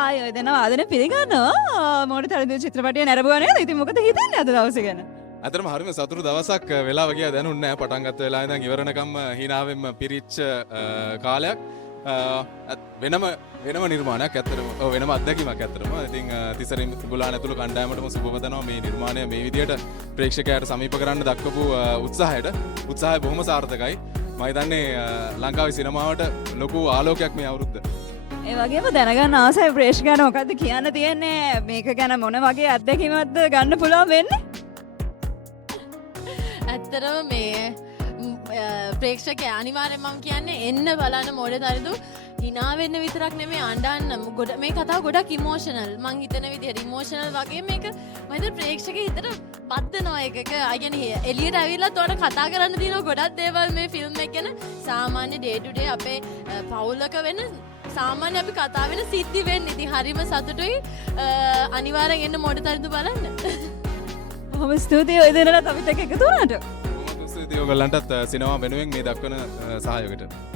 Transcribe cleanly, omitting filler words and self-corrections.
Hi ඔය දෙනවා ආදරෙන් පිළිගන්නවා මොකටද තරද චිත්‍රපටය නැරඹුවා නේද? ඉතින් මොකද හිතන්නේ අද දවසේ ගැන? අතරම හරිම සතුටු දවසක් වෙලා වගේ දැනුන්නේ නැහැ. පටන් ගත්ත වෙලාවේ ඉඳන් ඉවරනකම් hinaවෙන්ම පිරිච්ච කාලයක්. වෙනම නිර්මාණයක් ඇත්තටම. ඔව් වෙනම අත්දැකීමක් ඇත්තටම. ඉතින් තිසරින් ගුලාන ඇතුළු කණ්ඩායමටම සුබව දෙනවා මේ නිර්මාණය මේ විදියට ප්‍රේක්ෂකයාට සමීප කරන්න දක්වපු උත්සාහයට. උත්සාහය බොහොම සාර්ථකයි. මම හිතන්නේ ලංකාවේ සිනමාවට ලොකු ආලෝකයක් මේ අවුරුද්ද. ඒ වගේම දැනගන්න ආසයි ප්‍රේක්ෂකයන්ට මොකද්ද කියන්න තියෙන්නේ මේක ගැන මොන වගේ අත්දැකීමක්ද ගන්න පුළුවන් වෙන්නේ? ඇත්තරම මේ ප්‍රේක්ෂක අනිවාර්යෙන් මම කියන්නේ එන්න බලන්න මොඩ දරිදු hina වෙන්න විතරක් නෙමෙයි අඬන්න ගොඩ මේ කතාව ගොඩක් ඉමෝෂනල් මං හිතන විදිහට ඉමෝෂනල් වගේ මේක මම හිතන ප්‍රේක්ෂකගේ හිතට බද්දනවා එකක අය කියන්නේ එළියට ඇවිල්ලා උඩට කතා කරන්න තියෙන ගොඩක් දේවල් මේ ෆිල්ම් එක ගැන සාමාන්‍ය ඩේ ටු ඩේ අපේ පවුලක වෙන සාමාන්‍ය අපි කතා වෙන සිද්ධි වෙන්නේ. ඉතින් හරිම සතුටුයි අනිවාර්යෙන් එන්න මොඩ දරිදු බලන්න. බොහොම ස්තුතියි ඔය දෙන්නට අපිත් එක්ක එකතු වුණාට. බොහොම ස්තුතියි ඔයගලන්ටත් සිනමා වෙනුවෙන් මේ දක්වන සහයෝගයට.